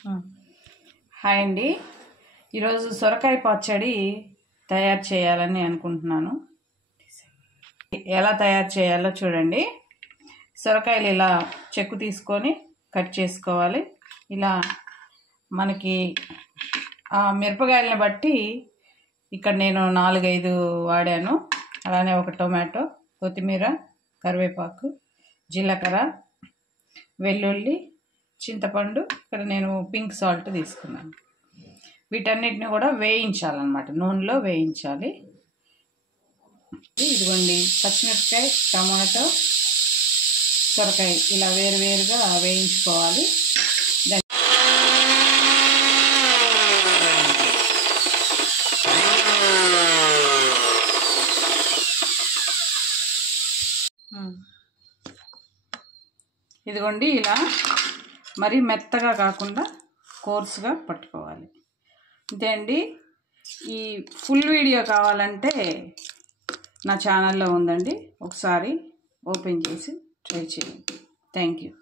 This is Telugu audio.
హాయ్ అండి, ఈరోజు సొరకాయ పచ్చడి తయారు చేయాలని అనుకుంటున్నాను. ఎలా తయారు చేయాలో చూడండి. సొరకాయలు ఇలా చెక్కు తీసుకొని కట్ చేసుకోవాలి. ఇలా మనకి మిరపకాయలను బట్టి ఇక్కడ నేను 4-5 వాడాను. అలానే ఒక టొమాటో, కొత్తిమీర, కరివేపాకు, జీలకర్ర, వెల్లుల్లి, చింతపండు, ఇక్కడ నేను పింక్ సాల్ట్ తీసుకున్నాను. వీటన్నిటిని కూడా వేయించాలన్నమాట, నూనెలో వేయించాలి. ఇదిగోండి పచ్చిమిరపకాయ, టమాటో, సొరకాయ ఇలా వేరువేరుగా వేయించుకోవాలి. ఇదిగోండి ఇలా మరీ మెత్తగా కాకుండా కోర్సుగా పట్టుకోవాలి. అంతే అండి. ఈ ఫుల్ వీడియో కావాలంటే నా ఛానల్లో ఉందండి, ఒకసారి ఓపెన్ చేసి ట్రై చేయండి. Thank you.